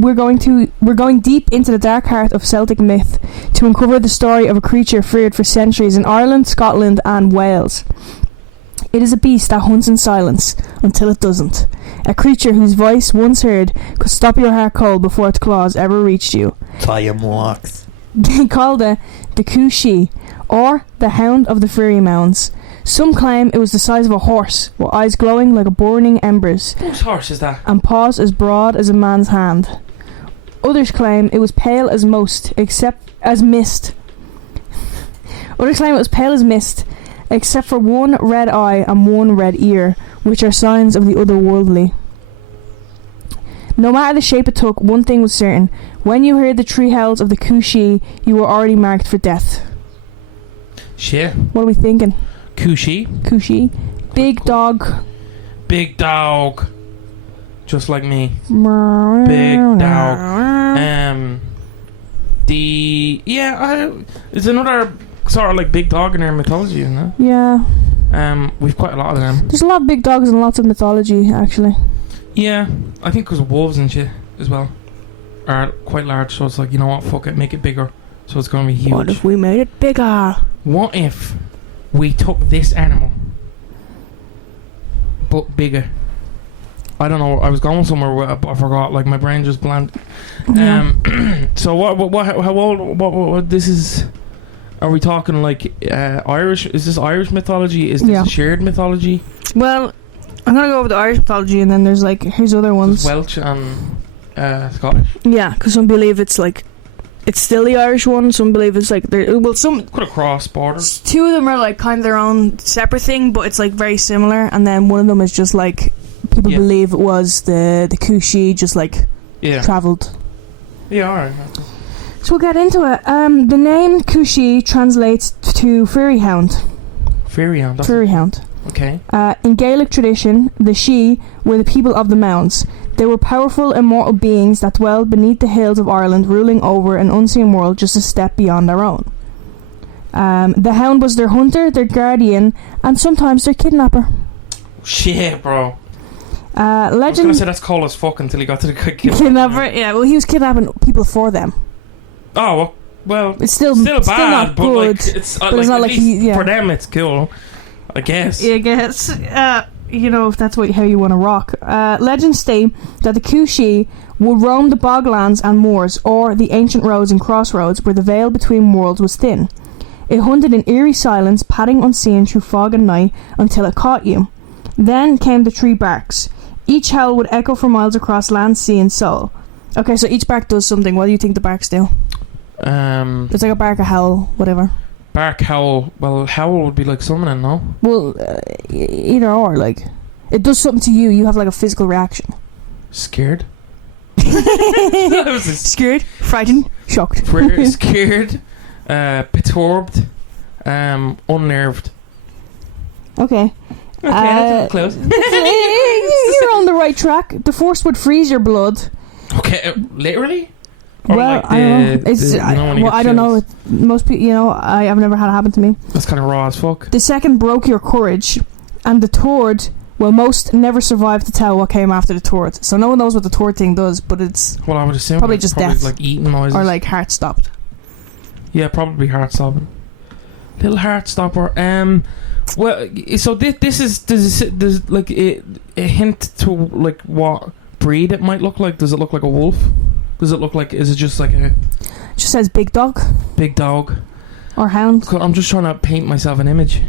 we're going deep into the dark heart of Celtic myth to uncover the story of a creature feared for centuries in Ireland, Scotland and Wales. It is a beast that hunts in silence until it doesn't. A creature whose voice, once heard, could stop your heart cold before its claws ever reached you. Time walks. They called it the Cú Sidhe, or the Hound of the Fairy Mounds. Some claim it was the size of a horse, with eyes glowing like burning embers. Whose horse is that? And paws as broad as a man's hand. Others claim it was pale as mist, except for one red eye and one red ear, which are signs of the otherworldly. No matter the shape it took, one thing was certain. When you heard the tree howls of the Cú Sidhe, you were already marked for death. Shit. What are we thinking? Cú Sidhe. Cú Sidhe. Big dog. Big dog. Just like me. Big dog. It's another sort of like big dog in our mythology, isn't it? Yeah. We've quite a lot of them. There's a lot of big dogs and lots of mythology, actually. Yeah, I think because wolves and shit as well are quite large, so it's like, you know what, fuck it, make it bigger, so it's going to be huge. What if we made it bigger? What if we took this animal but bigger? I don't know, I was going somewhere where I forgot, like my brain just blanked. Yeah. So how old, what this is, are we talking like Irish, is this Irish mythology, is this shared mythology? Well, I'm gonna go over the Irish mythology, and then there's like, here's other ones. Welsh and Scottish. Yeah, because some believe it's like, it's still the Irish one. Some believe it's like, some could have crossed borders. Two of them are like kind of their own separate thing, but it's like very similar. And then one of them is just like, people believe it was the Cú Sidhe just like travelled. Yeah, alright. So we'll get into it. The name Cú Sidhe translates to fairy hound. Fairy hound. Fairy hound. Okay. In Gaelic tradition, the Sidhe were the people of the mounds. They were powerful, immortal beings that dwelled beneath the hills of Ireland, ruling over an unseen world just a step beyond their own. The hound was their hunter, their guardian, and sometimes their kidnapper. Shit, bro. Legend. I was gonna say that's cold as fuck until he got to the kidnapper. Yeah, well, he was kidnapping people for them. Oh well, it's still bad, not but good. Like, it's but like, it's not like for them it's cool, I guess. Yeah, I guess. You know, if that's how you want to rock. Legends state that the Cú Sidhe would roam the boglands and moors, or the ancient roads and crossroads where the veil between worlds was thin. It hunted in eerie silence, padding unseen through fog and night until it caught you. Then came the tree barks. Each howl would echo for miles across land, sea and soul. Okay, so each bark does something. What do you think the barks do? It's like a bark, a howl, whatever. Bark, howl. Well, howl would be like summoning, no? Well, either or, like, it does something to you. You have like a physical reaction. Scared? Scared, frightened, shocked. Scared, perturbed, unnerved. Okay. That's close. You're on the right track. The force would freeze your blood. Okay, literally? Or well, like I don't know. It's I don't know. Most people, I've never had it happen to me. That's kind of raw as fuck. The second broke your courage, and the third, well, most never survived to tell what came after the third. So no one knows what the third thing does, but it's I would assume probably just death, like eating noises, or like heart stopped. Yeah, probably heart stopping. Little heart stopper. Well, so this is does like a hint to like what breed it might look like. Does it look like a wolf? Does it look like? Is it just like a? It just says big dog. Big dog. Or hound. I'm just trying to paint myself an image.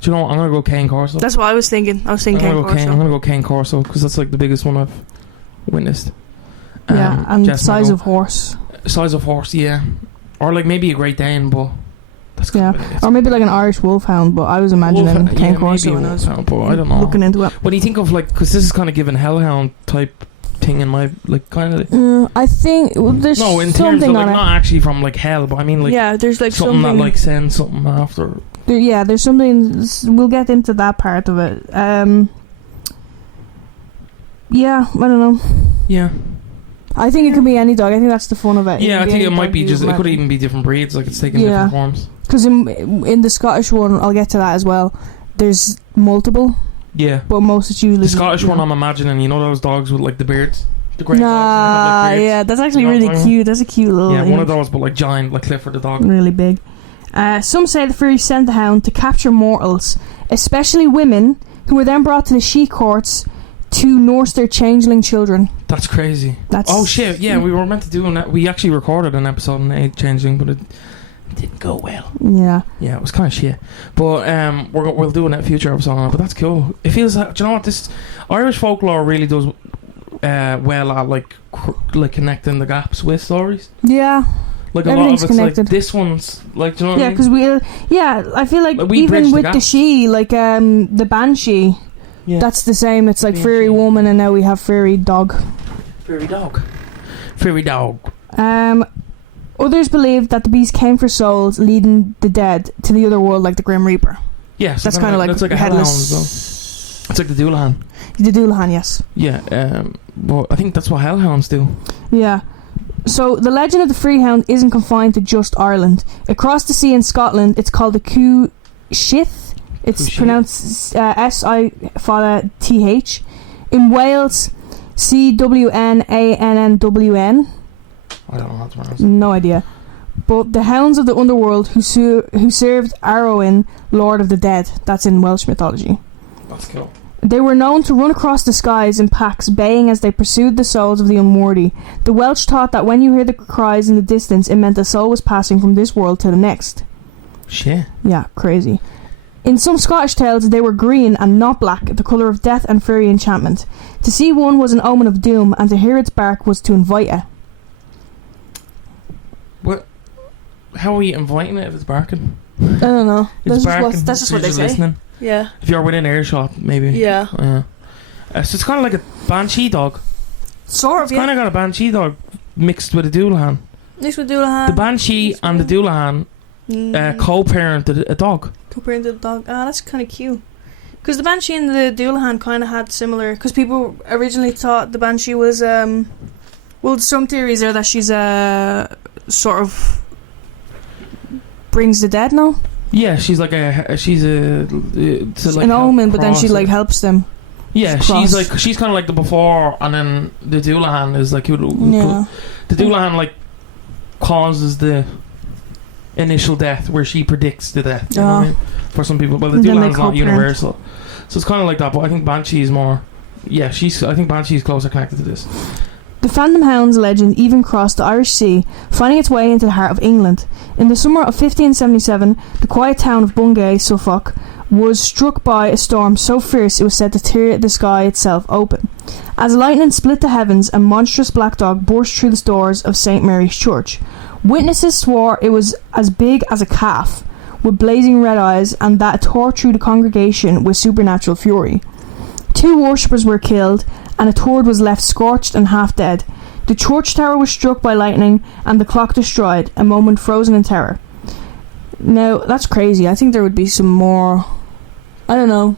Do you know what? I'm gonna go Cane Corso. That's what I was thinking. I was thinking Cane Corso. I'm gonna go Cane Corso because that's like the biggest one I've witnessed. Yeah, and size of horse. Size of horse, yeah. Or like maybe a Great Dane, but that's or maybe like an Irish wolfhound. But I was imagining Cane Corso when I was but I don't know. Looking into it. When you think of like, because this is kind of giving hellhound type thing in my like kind of. I think there's no in something terms of like on not actually from like hell, but I mean like there's like something that like sends something after. There's something. We'll get into that part of it. Yeah, I don't know. Yeah. I think it can be any dog. I think that's the fun of it. Yeah, I think it might be just. It could even be different breeds. Like it's taking different forms. Because in the Scottish one, I'll get to that as well. There's multiple. Yeah. But most it's usually the Scottish one. I'm imagining, you know, those dogs with like the beards, The grey dogs. Nah, and they have, like, yeah, that's actually You know what really I'm talking cute. That's a cute little. yeah, one image. of those, but like giant, like Clifford the dog. Really big. Some say the fairy sent the hound to capture mortals, especially women, who were then brought to the she courts to nurse their changeling children. That's crazy. That's Oh shit! Yeah, we were meant to do that. We actually recorded an episode on the Changeling, but it didn't go well. Yeah. Yeah, it was kind of shit. But we'll do a future episode on it. But that's cool. It feels like, do you know what, this Irish folklore really does well at like connecting the gaps with stories. Yeah. Like a lot Everything's of it's connected. like this one's like, do you know what I Yeah, mean? because I feel like we bridge even the with the gaps. she, like the banshee, Yeah. that's the same. It's like Banshee. fairy woman, and now we have fairy dog. Fairy dog. Fairy dog. Others believe that the beast came for souls, leading the dead to the other world, like the Grim Reaper. Yeah, so That's kind of like that's like a hellhound as well. headless. It's like the Doulahan. The Doulahan, yes. Yeah, but I think that's what hellhounds do. Yeah. So the legend of the Freehound isn't confined to just Ireland. Across the sea in Scotland, it's called the Cú Sidhe. It's Cú Sidhe. pronounced S-I-T-H. In Wales, CWNANNWN. I don't know how to pronounce it. No idea. But the hounds of the underworld who served Arwen, Lord of the Dead. That's in Welsh mythology. That's cool. They were known to run across the skies in packs, baying as they pursued the souls of the unworthy. The Welsh taught that when you hear the cries in the distance, it meant the soul was passing from this world to the next. Shit. Yeah, crazy. In some Scottish tales, they were green and not black, the colour of death and fairy enchantment. To see one was an omen of doom, and to hear its bark was to invite it. What? How are you inviting it if it's barking? I don't know. It's barking. That's just so what you're they say. listening. Yeah. If you're within earshot, maybe. Yeah. So it's kind of like a banshee dog. Sort of, It's kind of got a banshee dog mixed with a Doulahan. Next with Doulahan. The banshee and the Doulahan co-parented a dog. Compared to the dog. Ah, that's kind of cute. Because the banshee and the Doulahan kind of had similar. Because people originally thought the banshee was. Well, some theories are that she's sort of brings the dead now. Yeah, she's like she's a to like an omen, but then she cross like it. helps them. Yeah, cross. she's kind of like the before, and then the Doulahan is like Yeah. the Doulahan like causes the initial death, where she predicts the death. You know what I mean? For some people, well, the And then they Doulahan's not co-parent. universal, so it's kind of like that. But I think Banshee is more. Yeah, I think Banshee is closer connected to this. The Phantom Hounds legend even crossed the Irish Sea, finding its way into the heart of England. In the summer of 1577, the quiet town of Bungay, Suffolk, was struck by a storm so fierce it was said to tear the sky itself open. As lightning split the heavens, a monstrous black dog burst through the doors of St. Mary's Church. Witnesses swore it was as big as a calf, with blazing red eyes, and that it tore through the congregation with supernatural fury. 2 worshippers were killed, and a third was left scorched and half dead. The church tower was struck by lightning, and the clock destroyed, a moment frozen in terror. Now, that's crazy. I think there would be some more. I don't know.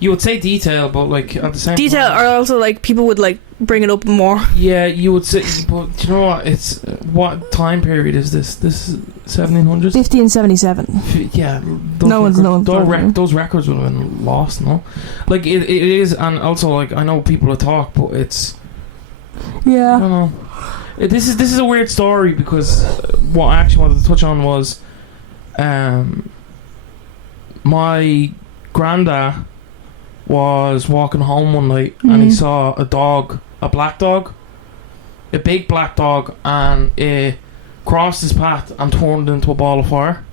You would say detail, but like at the same Detail, time, or also like people would like bring it up more. yeah, you would say. But do you know what? It's what time period is this? This is 1700s. 1577. Yeah, No one's known for it. those records would have been lost. No, like it is, and also like I know people will talk, but it's. I Yeah. don't know. This is a weird story because what I actually wanted to touch on was, my granddad was walking home one night and he saw a dog, a black dog, a big black dog, and it crossed his path and turned into a ball of fire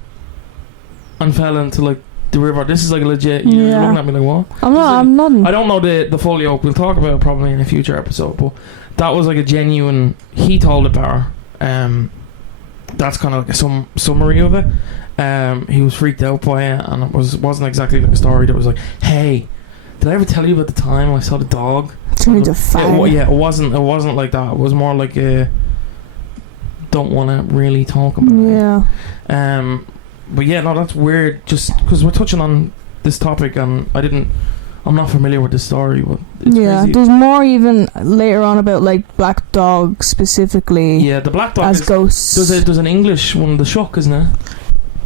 and fell into like the river. This is like a legit. You're Yeah. looking at me like what? I'm not. I don't know the full yoke. We'll talk about it probably in a future episode, but that was like a genuine. He told about her. That's kind of like a summary of it. He was freaked out by it, and it wasn't exactly like a story that was like, "Hey, did I ever tell you about the time I saw the dog?" Turned into fire. Yeah, it wasn't like that. It was more like a don't want to really talk about it. Yeah. But yeah, no, that's weird. Just because we're touching on this topic, and I'm not familiar with the story, but it's Yeah. crazy. There's more even later on about like black dogs specifically Yeah, the black dog as is, ghosts. there's an English one, the shuck, isn't it?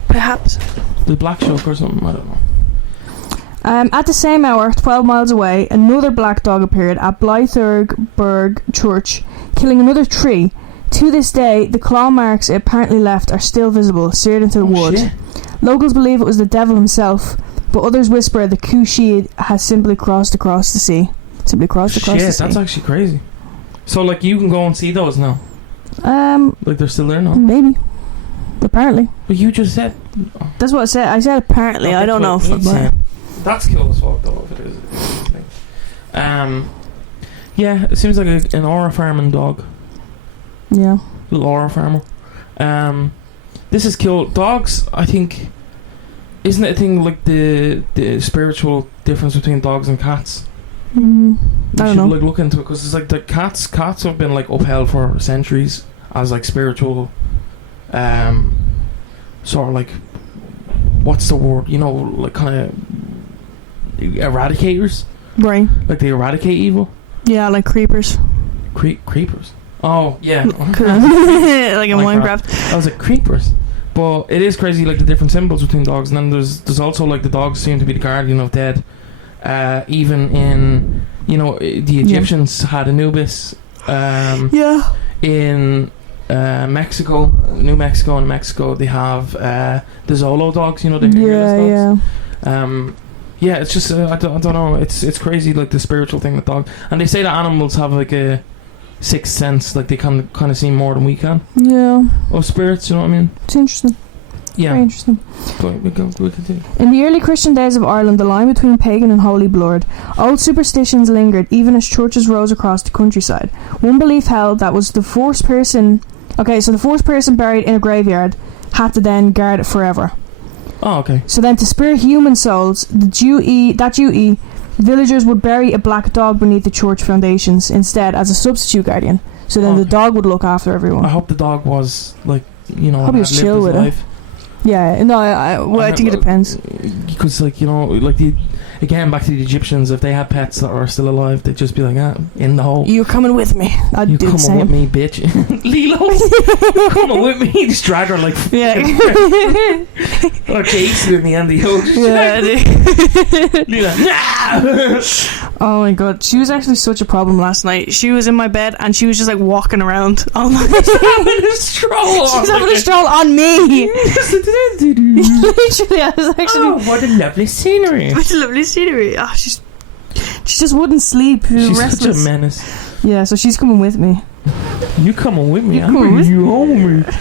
Perhaps. The black shuck or something. I don't know. At the same hour, 12 miles away, another black dog appeared at Blythburgh Church, killing another tree. To this day, the claw marks it apparently left are still visible, seared into the wood. Shit. Locals believe it was the devil himself, but others whisper the Cú Sidhe has simply crossed across the sea. Simply crossed across the sea. That's actually crazy. So, like, you can go and see those now? Like, they're still there now? Maybe. Apparently. But you just said... Oh. That's what I said. I said apparently. Okay, I don't know if it... That's cool as fuck, though, if it is. Yeah, it seems like an aura farming dog. Yeah. Little aura farmer. This is cool. Dogs, I think... Isn't it a thing like the spiritual difference between dogs and cats? I don't know. Like look into it, because it's like the cats have been like upheld for centuries as like spiritual, sort of like, what's the word? You know, like kind of eradicators. Right. Like they eradicate evil. Yeah, like creepers. Creepers. Oh yeah. Like in Minecraft. I was like creepers. But it is crazy, like the different symbols between dogs, and then there's also like the dogs seem to be the guardian of dead. Even in, you know, the Egyptians had Anubis. In Mexico, New Mexico, and Mexico, they have the Zolo dogs. You know, the hairless dogs. Yeah, it's just I don't know. It's crazy, like the spiritual thing with dogs, and they say that animals have like a sixth sense, like they can kind of see more than we can. Yeah. Of spirits, you know what I mean? It's interesting. Yeah. Very interesting. We continue. In the early Christian days of Ireland, the line between pagan and holy blurred. Old superstitions lingered even as churches rose across the countryside. One belief held that was the first person... Okay, so the first person buried in a graveyard had to then guard it forever. Oh, okay. So then to spare human souls, villagers would bury a black dog beneath the church foundations instead as a substitute guardian. So then the dog would look after everyone. I hope the dog was, like, you know, probably was chill with it. Yeah, no, I think it depends. Because, like, you know, like again, back to the Egyptians, if they had pets that were still alive, they'd just be like, in the hole. You're coming with me. I'd do the same. You're coming with me, bitch. Lilo, coming with me. Just drag her like, or Jason in the end of the old. Lilo, oh my god, she was actually such a problem last night. She was in my bed and she was just like walking around all night. Having a stroll. She's having a stroll on me. Literally, I was actually. Oh, what a lovely scenery! What a lovely scenery! Oh, she just wouldn't sleep. She's restless. Such a menace. Yeah, so she's coming with me. You coming with me? I'm bringing you home with me.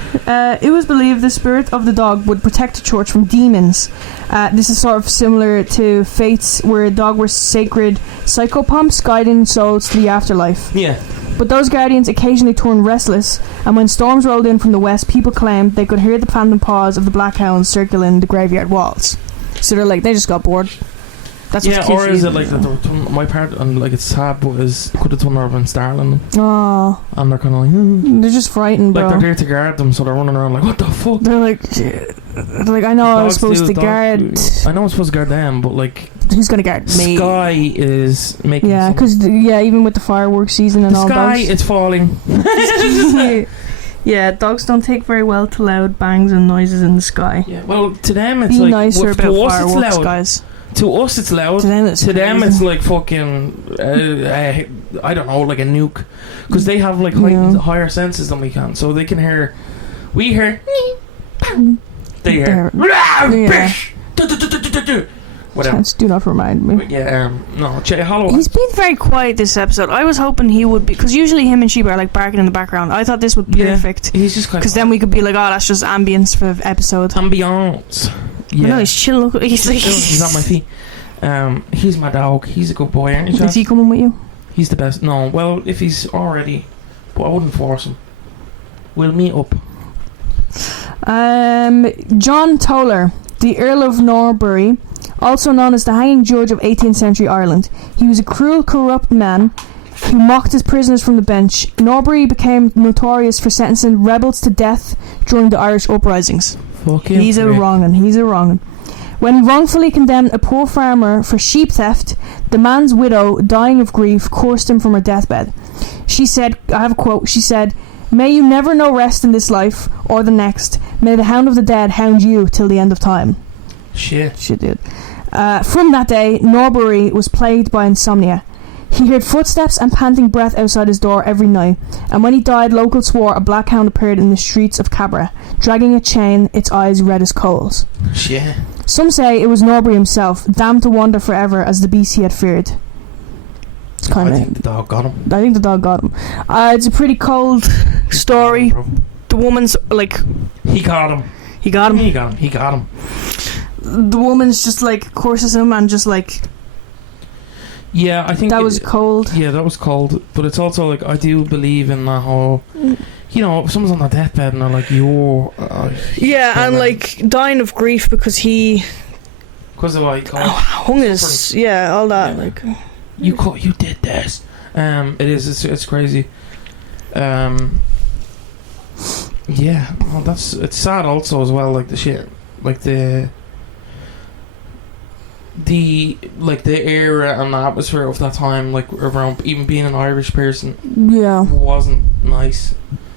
It was believed the spirit of the dog would protect the church from demons. This is sort of similar to faiths where a dog were sacred psychopomps guiding souls to the afterlife. Yeah. But those guardians occasionally turned restless, and when storms rolled in from the west, people claimed they could hear the phantom paws of the black hounds circling the graveyard walls. So they're like, they just got bored. That's or is it like that? My part, and like it's sad, but could have turned over and startling them. Oh. And they're kind of like, they're just frightened, bro. Like they're there to guard them, so they're running around like, what the fuck? They're like, I know I was supposed to guard. I know I'm supposed to guard them, but like, who's gonna guard me? Sky is making. Yeah, because even with the fireworks season and all that. The sky is falling. Yeah, dogs don't take very well to loud bangs and noises in the sky. Yeah, well, to them it's be like nicer about fireworks, it's loud. guys. To us it's loud. To them it's like fucking I don't know, like a nuke, because they have like higher senses than we can, so they can hear. We hear. They hear. Whatever. Chance, do not remind me. Yeah, no, Hollow. He's been very quiet this episode. I was hoping he would be, because usually him and Sheba are like barking in the background. I thought this would be perfect. He's just because then we could be like, oh, that's just ambience for the episode. Ambiance. Yeah. No, he's chill. He's like, he's on my feet. He's my dog. He's a good boy, aren't you? Is he coming with you? He's the best. No, well, if he's already, but I wouldn't force him. We'll meet up. John Toller, the Earl of Norbury, also known as the hanging judge of 18th century Ireland. He was a cruel, corrupt man who mocked his prisoners from the bench. Norbury became notorious for sentencing rebels to death during the Irish uprisings. He's a wrong'un. When he wrongfully condemned a poor farmer for sheep theft, the man's widow, dying of grief, cursed him from her deathbed. She said, I have a quote, she said, "May you never know rest in this life or the next. May the hound of the dead hound you till the end of time." Shit, dude. From that day, Norbury was plagued by insomnia. He heard footsteps and panting breath outside his door every night, and when he died, locals swore a black hound appeared in the streets of Cabra, dragging a chain, its eyes red as coals. Yeah. Some say it was Norbury himself, damned to wander forever as the beast he had feared. It's I think the dog got him. I think the dog got him. It's a pretty cold story. The woman's like... He got him. He got him? He got him. He got him. The woman's just like courses him and just like... Yeah, I think... That was cold. Yeah, that was cold. But it's also like, I do believe in that whole... You know, if someone's on their deathbed and they're like, you're... yeah, and like dying of grief because he... Because of like... hung his... Yeah, all that. Yeah. Like... You did this. It is. It's crazy. Yeah, well, it's sad also as well. Like the shit, like the era and the atmosphere of that time, like around even being an Irish person, wasn't nice.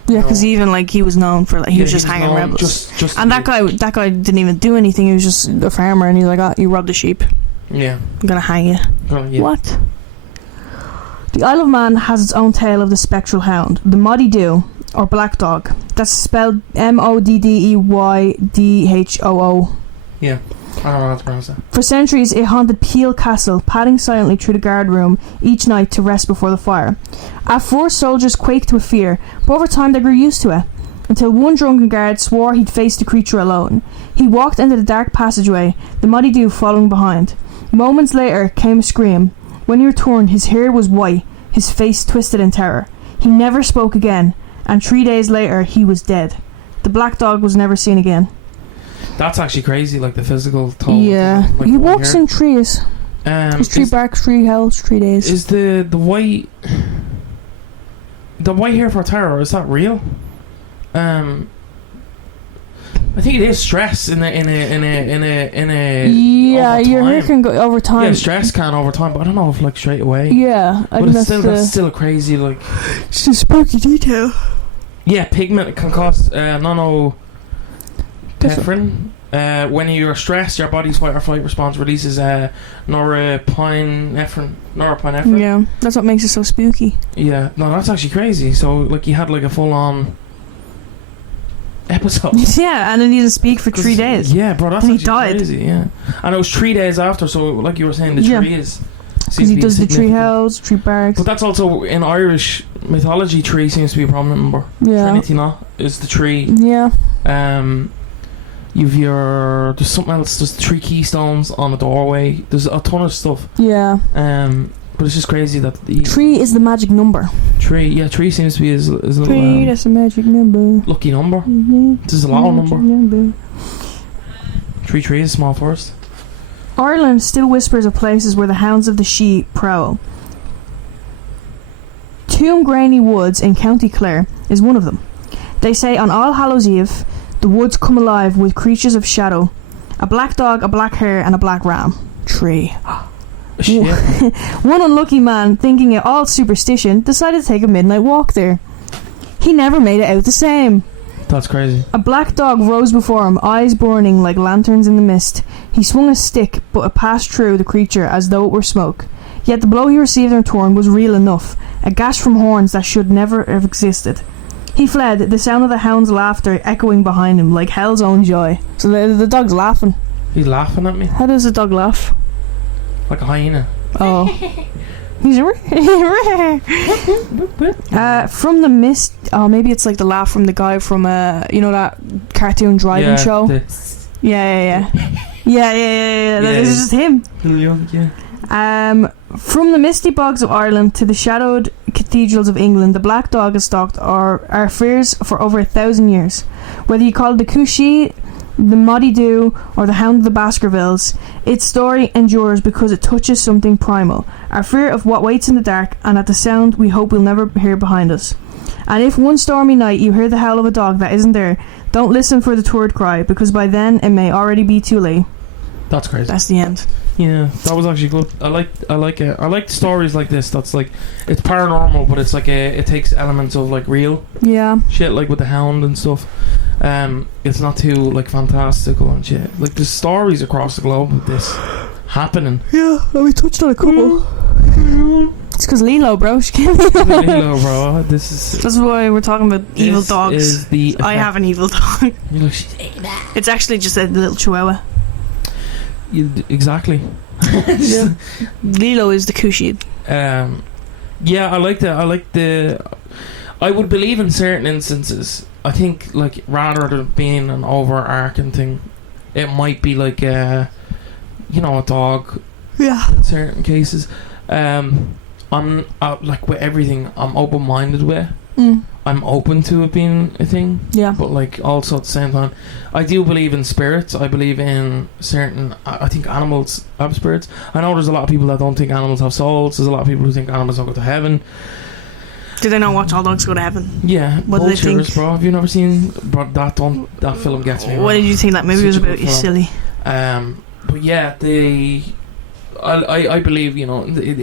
Yeah, because even like he was known for like he was just hanging rebels. Just and that guy didn't even do anything. He was just a farmer, and he's like, "Oh, you robbed the sheep. Yeah, I'm gonna hang you." Yeah. What? The Isle of Man has its own tale of the spectral hound, the Moddy Doo, or black dog. That's spelled Moddydhoo. Yeah, I don't know how to pronounce that. For centuries, it haunted Peel Castle, padding silently through the guard room each night to rest before the fire. At first, soldiers quaked with fear, but over time they grew used to it, until one drunken guard swore he'd face the creature alone. He walked into the dark passageway, the Moddy Doo following behind. Moments later came a scream. When he returned, his hair was white, his face twisted in terror. He never spoke again, and 3 days later he was dead. The black dog was never seen again. That's actually crazy, like the physical toll. Yeah, like he walks in trees. His tree barks, tree howls, 3 days. Is the white hair for terror, is that real? I think it is stress in a yeah, your hair can go over time. Yeah, stress can over time, but I don't know if like straight away. Yeah, but it's that's still a crazy like. It's a spooky detail. Yeah, pigment can cause norepinephrine. When you're stressed, your body's fight or flight response releases norepinephrine. Yeah, that's what makes it so spooky. Yeah, no, that's actually crazy. So like, you had like a full on episode. Yeah, and then he didn't speak for 3 days. Yeah, bro, that's and actually he died. crazy. Yeah, and it was 3 days after. So like you were saying, the tree is. Because he does the tree howls, tree barks. But that's also in Irish mythology. Tree seems to be a prominent number. Yeah, Trinity, no, is the tree. Yeah. There's something else. There's 3 keystones on a doorway. There's a ton of stuff. Yeah. But it's just crazy that the 3 is the magic number. 3, yeah, 3 seems to be his little 3, that's a magic number. Lucky number. Mm-hmm. This is a lot of number. 3 is small forest. Ireland still whispers of places where the hounds of the Sidhe prowl. Toomgraney Woods in County Clare is one of them. They say on All Hallows Eve, the woods come alive with creatures of shadow. A black dog, a black hare, and a black ram. 3. Shit. One unlucky man, thinking it all superstition, decided to take a midnight walk there. He never made it out the same. That's crazy. A black dog rose before him, eyes burning like lanterns in the mist. He swung a stick, but it passed through the creature as though it were smoke. Yet the blow he received in return was real enough, a gash from horns that should never have existed. He fled, the sound of the hound's laughter echoing behind him like hell's own joy. So the dog's laughing. He's laughing at me? How does a dog laugh? Like a hyena. Oh. He's from the mist. Oh, maybe it's like the laugh from the guy from that cartoon driving show. Yeah. That is just him. From the misty bogs of Ireland to the shadowed cathedrals of England, the black dog has stalked our fears for over 1,000 years. Whether you call it the Cú Sidhe, the Moddy Doo, or the Hound of the Baskervilles, its story endures because it touches something primal, our fear of what waits in the dark, and at the sound we hope we'll never hear behind us. And if one stormy night you hear the howl of a dog that isn't there, don't listen for the third cry, because by then it may already be too late. That's crazy. That's the end. Yeah, that was actually good. I like it. I like stories like this. That's like, it's paranormal, but it's like it takes elements of like real shit, like with the hound and stuff. It's not too like fantastical and shit. Like there's stories across the globe with this happening. Yeah, we touched on a couple. It's because Lilo, bro. She can't Lilo, bro. That's why we're talking about evil dogs. Is the I have an evil dog. You know, she's It's actually just a little chihuahua. Exactly. Yeah. Lilo is the Cú Sidhe. Yeah, I like that. I would believe in certain instances. I think, like, rather than being an overarching thing, it might be like a dog. Yeah. In certain cases, I'm like with everything. I'm open-minded with. I'm open to it being a thing. Yeah. But like also at the same time, I do believe in spirits. I believe in certain. I think animals have spirits. I know there's a lot of people that don't think animals have souls. There's a lot of people who think animals don't go to heaven. Do they not watch All Dogs Go to Heaven? Yeah. What do they think? Bro, have you never seen? Bro, that film gets me. What did you think that movie was about? You silly. But yeah, I believe,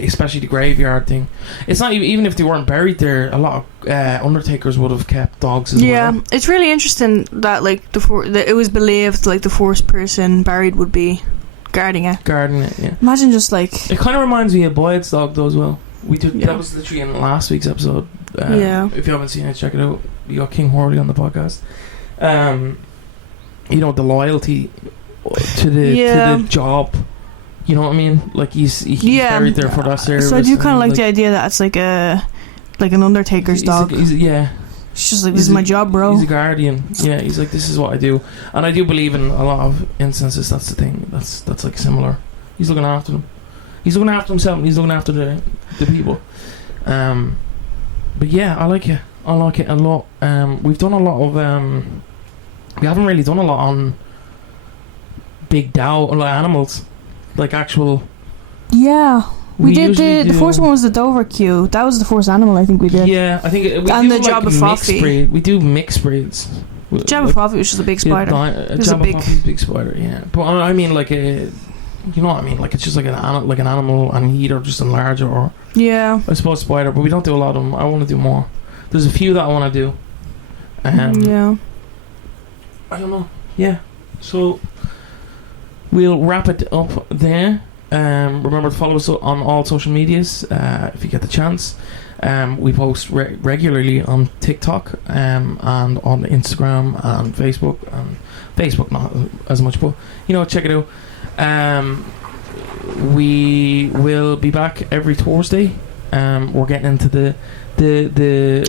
especially the graveyard thing. It's not even if they weren't buried there. A lot of undertakers would have kept dogs as well. Yeah, it's really interesting that like it was believed like the first person buried would be guarding it. Yeah. Imagine just like. It kind of reminds me of Boyd's dog though as well. We did that was literally in last week's episode. Yeah. If you haven't seen it, check it out. We got King Horley on the podcast. The loyalty to the job. You know what I mean? Like he's buried there for that service. So I do kind of like the idea that it's like an undertaker's dog. He's just like, this is my job, bro. He's a guardian. Yeah, he's like, this is what I do, and I do believe in a lot of instances. That's the thing. That's like similar. He's looking after them. He's looking after himself. And he's looking after the people. But yeah, I like it. I like it a lot. We've done a lot of. We haven't really done a lot on big Dow or like animals. Like actual. Yeah, we did the first one was the Dover Q. That was the first animal I think we did. Yeah, I think we and do the like mixed breed. We do mixed breeds. Jabberwocky was just a big spider. Jabberwocky's a big spider. Yeah, but I mean like a. You know what I mean? Like it's just like an animal, and either just enlarge it or. Yeah. I suppose spider, but we don't do a lot of them. I want to do more. There's a few that I want to do. Yeah. I don't know. Yeah. So. We'll wrap it up there. Remember to follow us on all social medias if you get the chance. We post regularly on TikTok and on Instagram and Facebook. Facebook not as much, but check it out. We will be back every Thursday. We're getting into the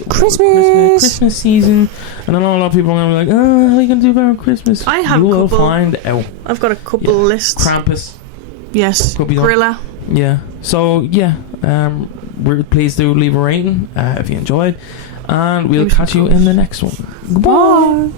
Christmas season, and I know a lot of people are going to be like, oh, how are you going to do about Christmas? I have you will find out. I've got a couple lists. Krampus. Yes. Gorilla. Yeah. So yeah, please do leave a rating if you enjoyed, and we'll catch you in the next one. Goodbye.